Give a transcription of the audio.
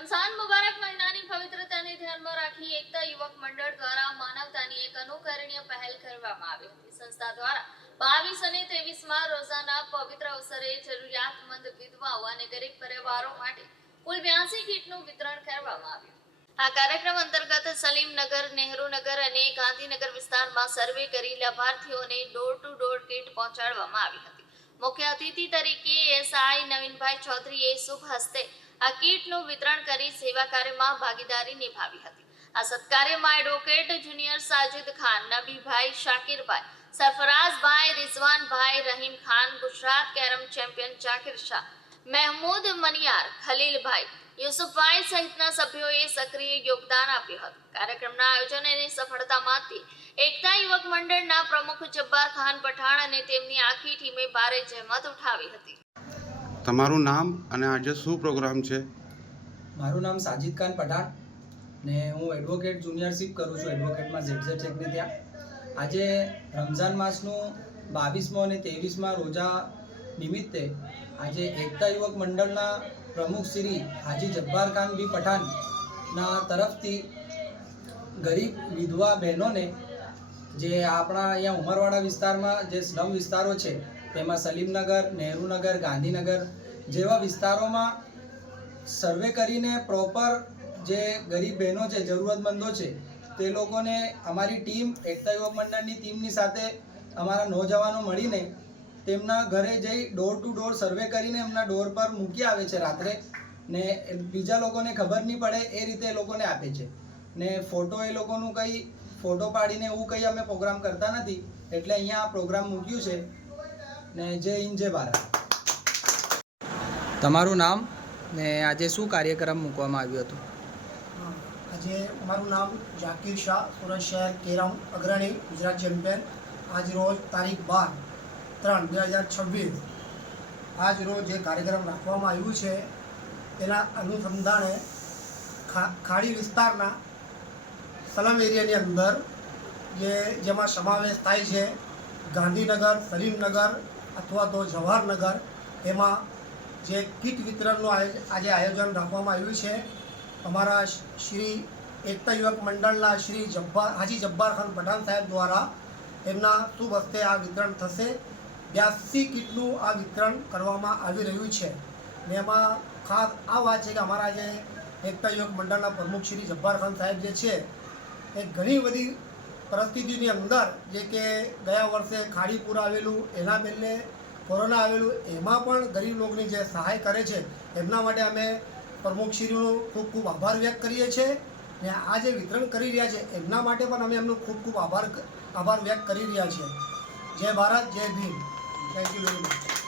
रमजान मुबारक महीनाની પવિત્રતાને ધ્યાનમાં રાખી એકતા યુવક મંડળ દ્વારા માનવતાની એક અનુકરણીય પહેલ કરવામાં આવી હતી। સંસ્થા દ્વારા 22 અને 23માં રોજાના પવિત્ર અવસરે જરૂરિયાતમંદ વિધવાઓ અને ગરીબ પરિવારો માટે કુલ 82 કીટનું વિતરણ કરવામાં આવ્યું। આ કાર્યક્રમ અંતર્ગત સલીમનગર, નહેરુનગર અને ગાંધીનગર વિસ્તારમાં સર્વે કરી લાભાર્થીઓને ડોર ટુ ડોર કીટ પહોંચાડવામાં આવી હતી। મુખ્ય અતિથિ તરીકે એસઆઈ નવીનભાઈ ચૌધરીએ શુભ હસ્તે આ કીટનું વિતરણ કરી સેવા કાર્યમાં ભાગીદારી નિભાવી હતી। આ સત્કાર્યમાં advocate junior Sajid Khan, Nabibhai, Shakirbhai, Sarfarazbhai, Rizwanbhai, Rahim Khan, Gujarat carrom champion Zakir Shah, Mehmood Maniyar, Khalilbhai, Yusufbhai સહિતના સભ્યોએ સક્રિય યોગદાન આપ્યું હતું। કાર્યક્રમના આયોજન અને સફળતામાંથી એકતા યુવક મંડળના પ્રમુખ જબ્બાર ખાન પઠાણ અને તેમની આખી ટીમે ભારે જહેમત ઉઠાવી હતી। તમારું નામ અને આજે શું પ્રોગ્રામ છે? મારું નામ સાજિદ ખાન પઠાણ ને હું એડવોકેટ જુનિયરશિપ કરું છું એડવોકેટમાં ઝેડ ચેકને ત્યાં। આજે રમઝાન માસનું 22મો અને 23મા રોજા નિમિત્તે આજે એકતા યુવક મંડળના પ્રમુખ શ્રી હાજી જબ્બાર ખાન બી પઠાણના તરફથી ગરીબ વિધવા બહેનોને જે આપણા અહીંયા ઉમરવાડા વિસ્તારમાં જે સ્લમ વિસ્તારો છે તેમાં સલીમનગર, નહેરુનગર, ગાંધીનગર જેવા વિસ્તારોમાં સર્વે કરીને પ્રોપર જે ગરીબ બહેનો છે, જરૂરતમંદો છે, તે લોકોને અમારી ટીમ એકતા યુવક મંડળની ટીમની સાથે અમારા નોજવાનો મળીને તેમના ઘરે જઈ ડોર ટુ ડોર સર્વે કરીને એમના ડોર પર મૂકી આવે છે રાત્રે ને બીજા લોકોને ખબર નહીં પડે એ રીતે એ લોકોને આપે છે ને ફોટો એ લોકોનું કંઈ ફોટો પાડીને એવું કંઈ અમે પ્રોગ્રામ કરતા નથી, એટલે અહીંયા આ પ્રોગ્રામ મૂક્યું છે ને જય હિન્દ જય ભારત। તમારું નામ ને આજે શું કાર્યક્રમ મૂકવામાં આવ્યું હતું? આજે મારું નામ જાકીર શાહ, સુરત શહેર કેરમ અગ્રણી ગુજરાત ચેમ્પિયન। આજ રોજ તારીખ 12/3/2026 આજ રોજ જે કાર્યક્રમ રાખવામાં આવ્યું છે તેના અનુસંધાને ખાડી વિસ્તારના સલમ એરિયાની અંદર જેમાં સમાવેશ થાય છે ગાંધીનગર, સલીમનગર અથવા તો જવાહરનગર, એમાં જે કીટ વિતરણનું આજે આયોજન રાખવામાં આવ્યું છે। અમારા શ્રી એકતા યુવક મંડળના શ્રી હાજી જબ્બાર ખાન પઠાણ સાહેબ દ્વારા એમના શુભ હસ્તે આ વિતરણ થશે। 82 કીટનું આ વિતરણ કરવામાં આવી રહ્યું છે ને એમાં ખાસ આ વાત છે કે અમારા જે એકતા યુવક મંડળના પ્રમુખ શ્રી જબ્બાર ખાન સાહેબ જે છે એ ઘણી બધી પરિસ્થિતિની અંદર જે કે ગયા વર્ષે ખાડીપુર આવેલું, એના પહેલે કોરોના આવેલું, એમાં પણ ગરીબ લોકોની જે સહાય કરે છે એમના માટે અમે પ્રમુખશ્રીનો ખૂબ ખૂબ આભાર વ્યક્ત કરીએ છીએ ને આ જે વિતરણ કરી રહ્યા છે એમના માટે પણ અમે એમનો ખૂબ ખૂબ આભાર વ્યક્ત કરી રહ્યા છીએ। જય ભારત, જય Bhim, thank you very much.